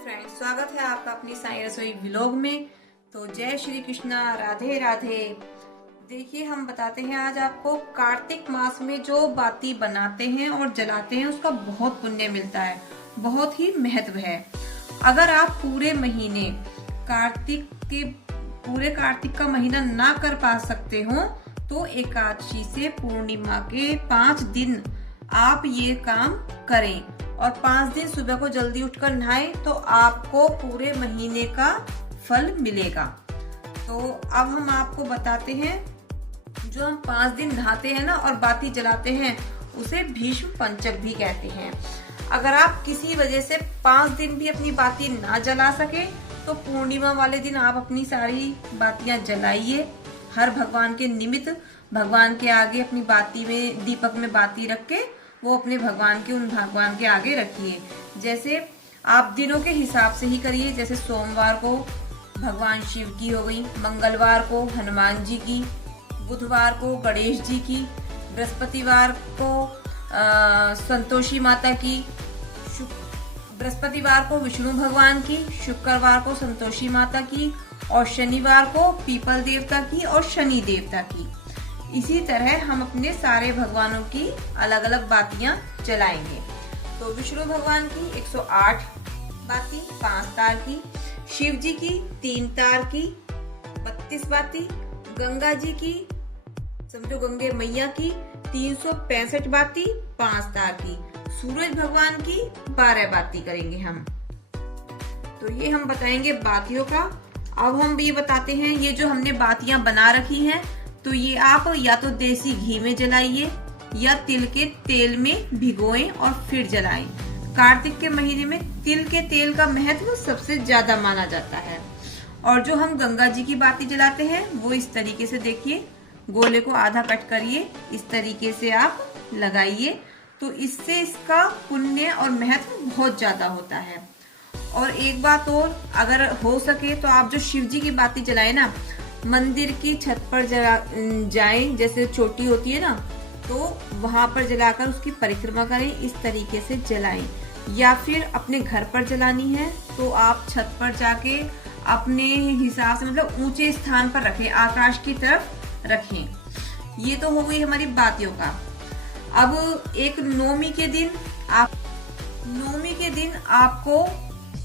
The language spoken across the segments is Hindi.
फ्रेंड्स, स्वागत है आपका अपनी साई रसोई व्लॉग में। तो जय श्री कृष्णा, राधे राधे। देखिए, हम बताते हैं आज आपको कार्तिक मास में जो बाती बनाते हैं और जलाते हैं उसका बहुत पुण्य मिलता है, बहुत ही महत्व है। अगर आप पूरे कार्तिक का महीना ना कर पा सकते हो तो एकादशी से पूर्णिमा के 5 दिन आप ये काम करें और 5 दिन सुबह को जल्दी उठकर नहाएं तो आपको पूरे महीने का फल मिलेगा। तो अब हम आपको बताते हैं, जो हम 5 दिन नहाते हैं ना और बाती जलाते हैं उसे भीष्म पंचक भी कहते हैं। अगर आप किसी वजह से 5 दिन भी अपनी बाती ना जला सके तो पूर्णिमा वाले दिन आप अपनी सारी बातियां जलाइए। हर भगवान के निमित्त भगवान के आगे अपनी बाती में, दीपक में बाती रख के वो अपने उन भगवान के आगे रखिए। जैसे आप दिनों के हिसाब से ही करिए। जैसे सोमवार को भगवान शिव की हो गई, मंगलवार को हनुमान जी की, बुधवार को गणेश जी की, बृहस्पतिवार को संतोषी माता की, बृहस्पतिवार को विष्णु भगवान की, शुक्रवार को संतोषी माता की और शनिवार को पीपल देवता की और शनि देवता की। इसी तरह हम अपने सारे भगवानों की अलग अलग बातियां जलाएंगे। तो विष्णु भगवान की 108 बाती 5 तार की, शिव जी की 3 तार की 32 बाती, गंगा जी की, समझो गंगे मैया की 365 बाती 5 तार की, सूरज भगवान की 12 बाती करेंगे हम। तो ये हम बताएंगे बातियों का। अब हम ये बताते हैं, ये जो हमने बातियां बना रखी हैं तो ये आप या तो देसी घी में जलाइए या तिल के तेल में भिगोएं और फिर जलाएं। कार्तिक के महीने में तिल के तेल का महत्व सबसे ज्यादा माना जाता है। और जो हम गंगा जी की बाती जलाते हैं वो इस तरीके से, देखिए, गोले को आधा कट करिए, इस तरीके से आप लगाइए तो इससे इसका पुण्य और महत्व बहुत ज्यादा होता है। और एक बात और, अगर हो सके तो आप जो शिव जी की बाती जलाए ना, मंदिर की छत पर जाएं, जैसे चोटी होती है ना, तो वहां पर जलाकर उसकी परिक्रमा करें, इस तरीके से जलाएं। या फिर अपने घर पर जलानी है तो आप छत पर जाके अपने हिसाब से, मतलब ऊंचे स्थान पर रखें, आकाश की तरफ रखें। ये तो हो गई हमारी बातियों का। अब एक नौमी के दिन आपको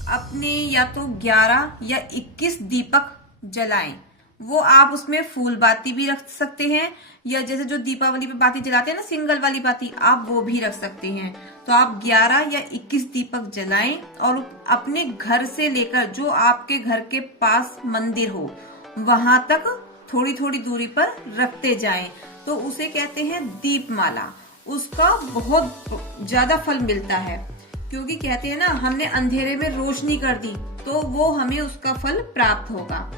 अपने या तो 11 या 21 दीपक जलाएं। वो आप उसमें फूल बाती भी रख सकते हैं या जैसे जो दीपावली पे बाती जलाते हैं ना, सिंगल वाली बाती, आप वो भी रख सकते हैं। तो आप 11 या 21 दीपक जलाएं और अपने घर से लेकर जो आपके घर के पास मंदिर हो वहां तक थोड़ी थोड़ी दूरी पर रखते जाएं। तो उसे कहते हैं दीपमाला। उसका बहुत ज्यादा फल मिलता है, क्योंकि कहते हैं ना, हमने अंधेरे में रोशनी कर दी तो वो हमें उसका फल प्राप्त होगा।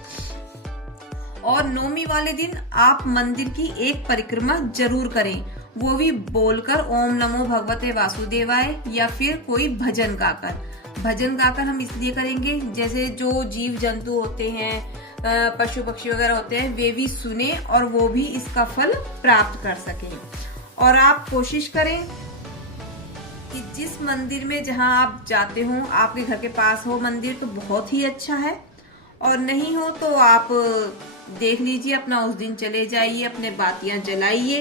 और नौमी वाले दिन आप मंदिर की एक परिक्रमा जरूर करें, वो भी बोलकर ओम नमो भगवते वासुदेवाय या फिर कोई भजन गाकर हम इसलिए करेंगे, जैसे जो जीव जंतु होते हैं, पशु पक्षी वगैरह होते हैं, वे भी सुने और वो भी इसका फल प्राप्त कर सके। और आप कोशिश करें कि जिस मंदिर में जहां आप जाते हो, आपके घर के पास हो मंदिर तो बहुत ही अच्छा है, और नहीं हो तो आप देख लीजिए, अपना उस दिन चले जाइए, अपने बातियां जलाइए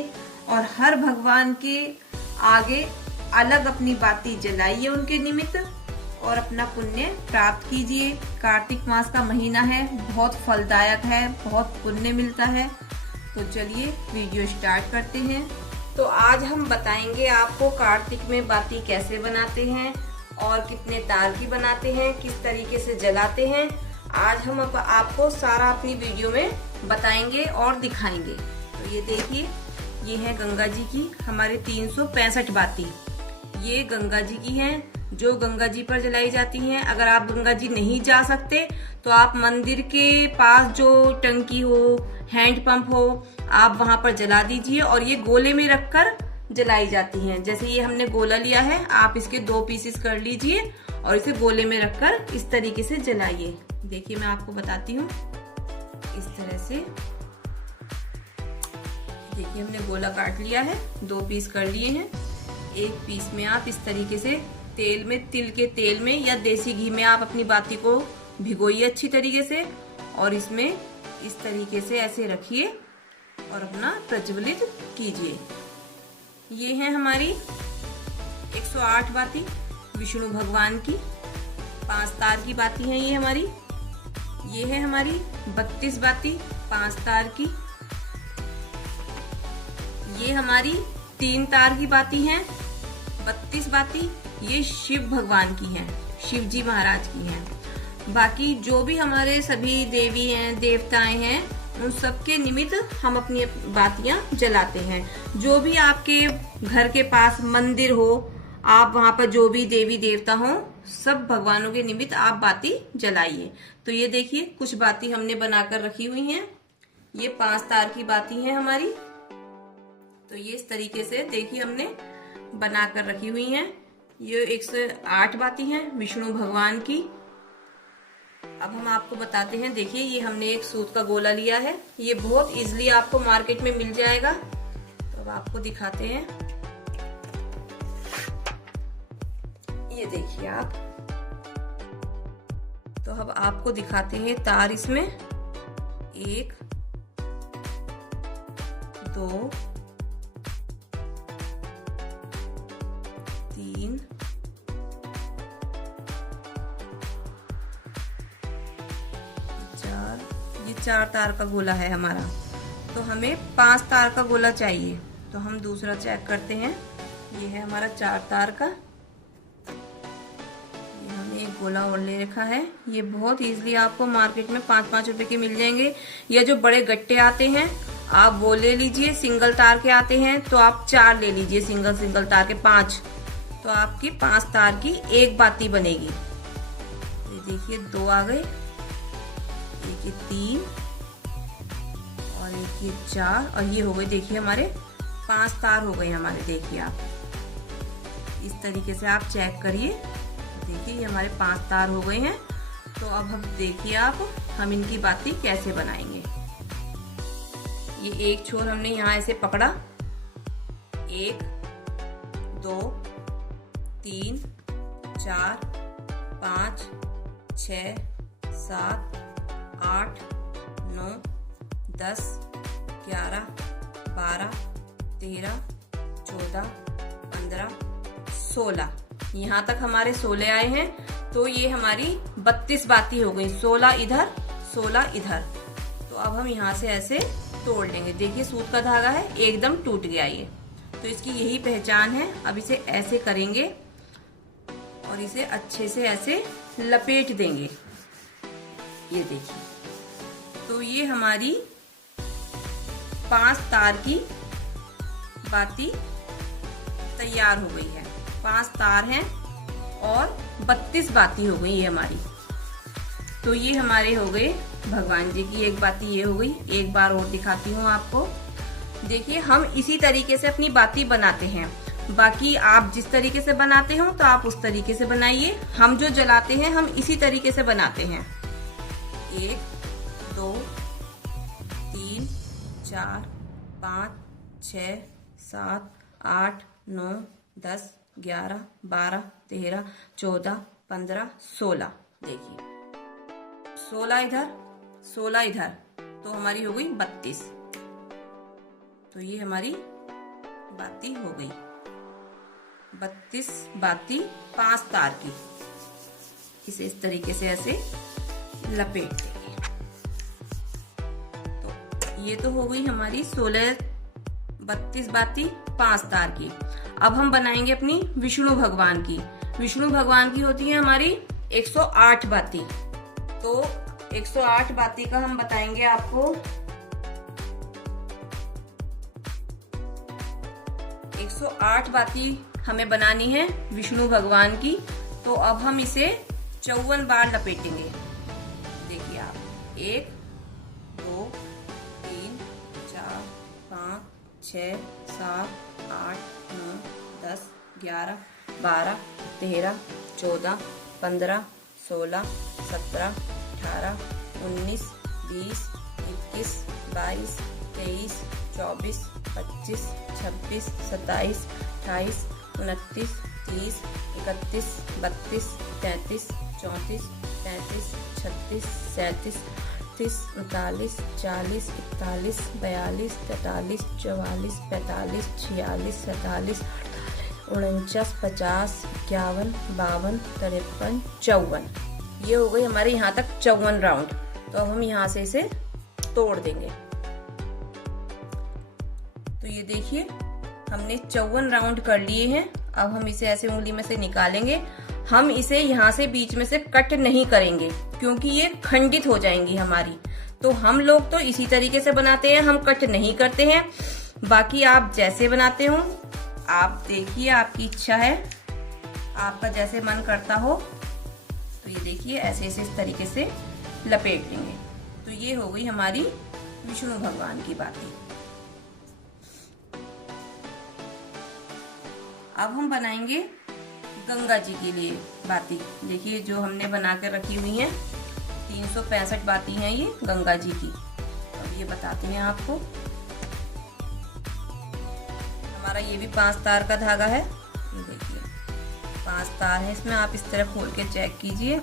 और हर भगवान के आगे अलग अपनी बाती जलाइए उनके निमित्त और अपना पुण्य प्राप्त कीजिए। कार्तिक मास का महीना है, बहुत फलदायक है, बहुत पुण्य मिलता है। तो चलिए वीडियो स्टार्ट करते हैं। तो आज हम बताएंगे आपको कार्तिक में बाती कैसे बनाते हैं और कितने तार की बनाते हैं, किस तरीके से जलाते हैं। आज हम आपको सारा अपनी वीडियो में बताएंगे और दिखाएंगे। तो ये देखिए, ये है गंगा जी की हमारे 365 बाती। ये गंगा जी की हैं, जो गंगा जी पर जलाई जाती हैं। अगर आप गंगा जी नहीं जा सकते तो आप मंदिर के पास जो टंकी हो, हैंड पंप हो, आप वहां पर जला दीजिए। और ये गोले में रखकर जलाई जाती हैं। जैसे ये हमने गोला लिया है, आप इसके 2 पीसेस कर लीजिए और इसे गोले में रखकर इस तरीके से जलाइए। देखिए, मैं आपको बताती हूँ, इस तरह से देखिए, हमने गोला काट लिया है, 2 पीस कर लिए हैं। एक पीस में आप इस तरीके से तेल में, तिल के तेल में या देसी घी में आप अपनी बाती को भिगोइए अच्छी तरीके से और इसमें इस तरीके से ऐसे रखिए और अपना प्रज्वलित कीजिए। ये है हमारी 108 बाती विष्णु भगवान की, 5 तार की बाती है ये हमारी। ये है हमारी 32 बाती 5 तार की। ये हमारी 3 तार की बाती है 32 बाती, ये शिव भगवान की है, शिव जी महाराज की है। बाकी जो भी हमारे सभी देवी हैं, देवताएं हैं, उन सबके निमित्त हम अपनी बातियां जलाते हैं। जो भी आपके घर के पास मंदिर हो, आप वहां पर जो भी देवी देवता हो, सब भगवानों के निमित्त आप बाती जलाइए। तो ये देखिए कुछ बाती हमने बनाकर रखी हुई हैं। ये 5 तार की बाती है हमारी। तो ये इस तरीके से देखिए हमने बनाकर रखी हुई हैं। ये 108 बाती हैं विष्णु भगवान की। अब हम आपको बताते हैं, देखिए ये हमने एक सूत का गोला लिया है, ये बहुत इजीली आपको मार्केट में मिल जाएगा। तो अब आपको दिखाते हैं, ये देखिए आप। तो अब आपको दिखाते हैं तार इसमें 1 2 3 4, ये 4 तार का गोला है हमारा। तो हमें 5 तार का गोला चाहिए। तो हम दूसरा चेक करते हैं, ये है हमारा 4 तार का। ये हमने एक गोला और ले रखा है। ये बहुत इजीली आपको मार्केट में 5-5 रुपए के मिल जाएंगे, या जो बड़े गट्टे आते हैं आप वो ले लीजिए। सिंगल तार के आते हैं तो आप 4 ले लीजिए, सिंगल तार के 5। तो आपकी 5 तार की एक बाती बनेगी। ये देखिए 2 आ गए, एक ये 3 और एक ये 4, और ये हो गए देखिए हमारे 5 तार हो गए हमारे। देखिए आप इस तरीके से आप चेक करिए। देखिए ये हमारे 5 तार हो गए हैं। तो अब हम देखिए आप हम इनकी बाती कैसे बनाएंगे। ये एक छोर हमने यहाँ ऐसे पकड़ा, 1 2 3 4 5 6 7 8 9 10 11 12 13 14 15 16, यहाँ तक हमारे 16 आए हैं। तो ये हमारी 32 बाती हो गई, 16 इधर 16 इधर। तो अब हम यहाँ से ऐसे तोड़ लेंगे। देखिए सूत का धागा है, एकदम टूट गया ये। तो इसकी यही पहचान है। अब इसे ऐसे करेंगे और इसे अच्छे से ऐसे लपेट देंगे। ये देखिए, तो ये हमारी 5 तार की बाती तैयार हो गई है। 5 तार हैं और 32 बाती हो गई ये हमारी। तो ये हमारे हो गए भगवान जी की एक बाती, ये हो गई। एक बार और दिखाती हूँ आपको। देखिए हम इसी तरीके से अपनी बाती बनाते हैं। बाकी आप जिस तरीके से बनाते हो तो आप उस तरीके से बनाइए। हम जो जलाते हैं हम इसी तरीके से बनाते हैं। 1 2 3 4 5 6 7 8 9 10 11 12 13 14 15 16। देखिए 16 इधर 16 इधर, तो हमारी हो गई 32। तो ये हमारी बाती हो गई 32 बाती 5 तार की। इसे इस तरीके से ऐसे लपेट देंगे। तो ये तो हो गई हमारी 32 बाती 5 तार की। अब हम बनाएंगे अपनी विष्णु भगवान की। विष्णु भगवान की होती है हमारी 108 बाती। तो 108 बाती का हम बताएंगे आपको। 108 बाती हमें बनानी है विष्णु भगवान की। तो अब हम इसे 54 बार लपेटेंगे। देखिए आप 1 2 3 4 5 6 7 8 9 10 11 12 13 14 15 16 17 18 19 20 21 22 23 24 25 26 27 28 29 30, 31, 32, 33, 34, 35, 36, 37, 38, 39, 40, 41, 42, 43, 44, 45, 46, 47, 49, 50, 51, 52, 53, 54। ये हो गई हमारे यहाँ तक 54 राउंड। तो अब हम यहाँ से इसे तोड़ देंगे। तो ये देखिए हमने 54 राउंड कर लिए हैं। अब हम इसे ऐसे उंगली में से निकालेंगे। हम इसे यहाँ से बीच में से कट नहीं करेंगे क्योंकि ये खंडित हो जाएंगी हमारी। तो हम लोग तो इसी तरीके से बनाते हैं, हम कट नहीं करते हैं। बाकी आप जैसे बनाते हो आप देखिए, आपकी इच्छा है, आपका जैसे मन करता हो। तो ये देखिए ऐसे ऐसे इस तरीके से लपेट लेंगे। तो ये हो गई हमारी विष्णु भगवान की बाती। अब हम बनाएंगे गंगा जी के लिए बाती। देखिए जो हमने बना कर रखी हुई है 365 बाती हैं ये गंगा जी की। अब ये बताते हैं आपको। हमारा ये भी 5 तार का धागा है। ये देखिए 5 तार है इसमें। आप इस तरह खोल के चेक कीजिए।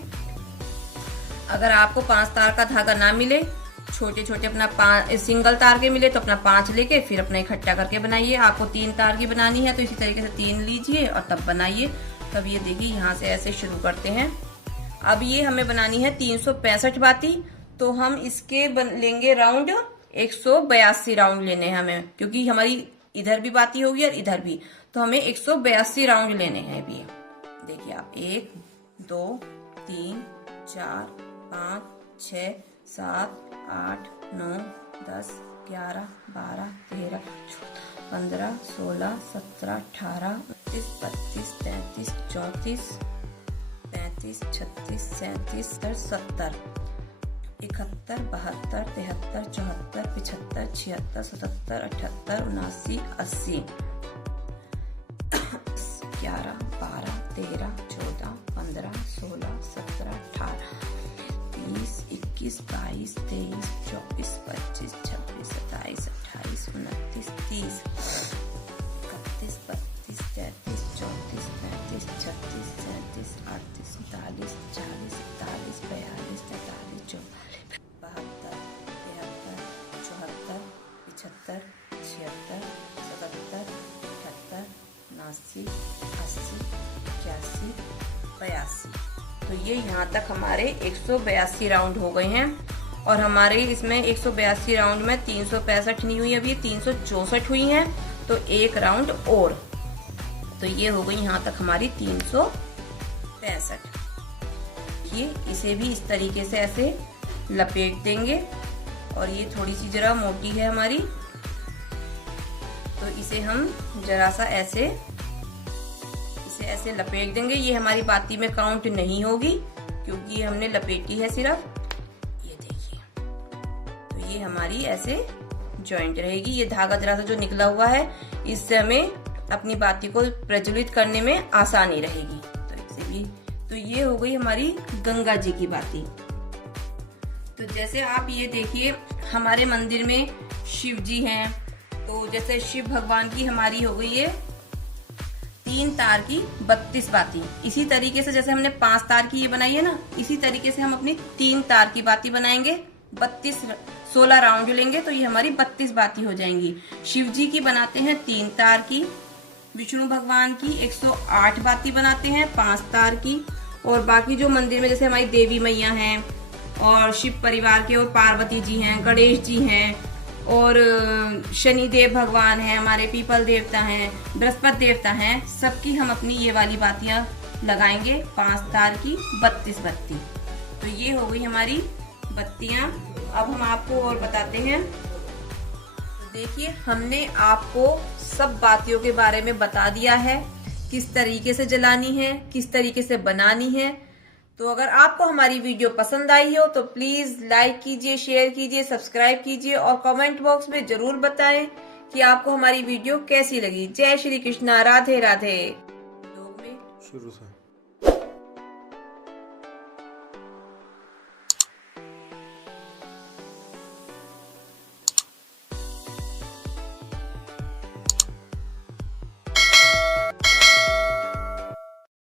अगर आपको 5 तार का धागा ना मिले, छोटे छोटे अपना सिंगल तार के मिले तो अपना 5 लेके फिर अपना इकट्ठा करके बनाइए। आपको 3 तार की बनानी है तो इसी तरीके से 3 लीजिए और तब बनाइए। तब ये देखिए यहाँ से ऐसे शुरू करते हैं। अब ये हमें बनानी है 365 बाती। तो हम इसके लेंगे राउंड 182 राउंड लेने हैं हमें, क्योंकि हमारी इधर भी बाती होगी और इधर भी। तो हमें 182 राउंड लेने हैं अभी। देखिए आप 1 2 3 4 5 6 7 8 9 10 11 12 13 14 15 16 17 18 19 20 22 23 34 36 37 70 71 72 73 74 75 76 77 78 79 80 11 12 13 14 15 16 17 18 20 21 22 23 24 25 26 27 28 29 30 31 32 33 34 35 36 37 38 39 40 41 42 43 44 72 73 74 75 76 77 78 89 80 81 तो ये यहाँ तक हमारे 182 राउंड हो गए हैं। और हमारे इसमें 182 राउंड में 365 नहीं हुई, अभी ये 364 हुई हैं। तो एक राउंड और। तो ये हो गई यहाँ तक हमारी 365। ये इसे भी इस तरीके से ऐसे लपेट देंगे। और ये थोड़ी सी जरा मोटी है हमारी, तो इसे हम जरा सा ऐसे लपेट देंगे। ये हमारी बाती में काउंट नहीं होगी क्योंकि हमने लपेटी है सिर्फ। ये देखिए तो ये हमारी ऐसे जॉइंट रहेगी। ये धागा जरा सा जो निकला हुआ है इससे हमें अपनी बाती को प्रज्वलित करने में आसानी रहेगी। तो इसे भी तो ये हो गई हमारी गंगा जी की बाती। तो जैसे आप ये देखिए हमारे मंदिर में शिव जी हैं, तो जैसे शिव भगवान की हमारी हो गई है 3 तार की 32 बाती। इसी तरीके से जैसे हमने 5 तार की ये बनाई है ना, इसी तरीके से हम अपनी 3 तार की बाती बनाएंगे। 16 राउंड लेंगे तो ये हमारी 32 बाती हो जाएंगी। शिव जी की बनाते हैं 3 तार की, विष्णु भगवान की 108 बाती बनाते हैं 5 तार की। और बाकी जो मंदिर में जैसे हमारी देवी मैया हैं और शिव परिवार के और पार्वती जी हैं, गणेश जी हैं और शनि देव भगवान हैं, हमारे पीपल देवता हैं, बृहस्पति देवता हैं, सबकी हम अपनी ये वाली बातियां लगाएंगे 5 तार की 32 बत्ती। तो ये हो गई हमारी बत्तियां। अब हम आपको और बताते हैं। तो देखिए हमने आपको सब बातियों के बारे में बता दिया है, किस तरीके से जलानी है, किस तरीके से बनानी है। तो अगर आपको हमारी वीडियो पसंद आई हो तो प्लीज लाइक कीजिए, शेयर कीजिए, सब्सक्राइब कीजिए और कमेंट बॉक्स में जरूर बताएं कि आपको हमारी वीडियो कैसी लगी। जय श्री कृष्णा, राधे राधे। शुरू से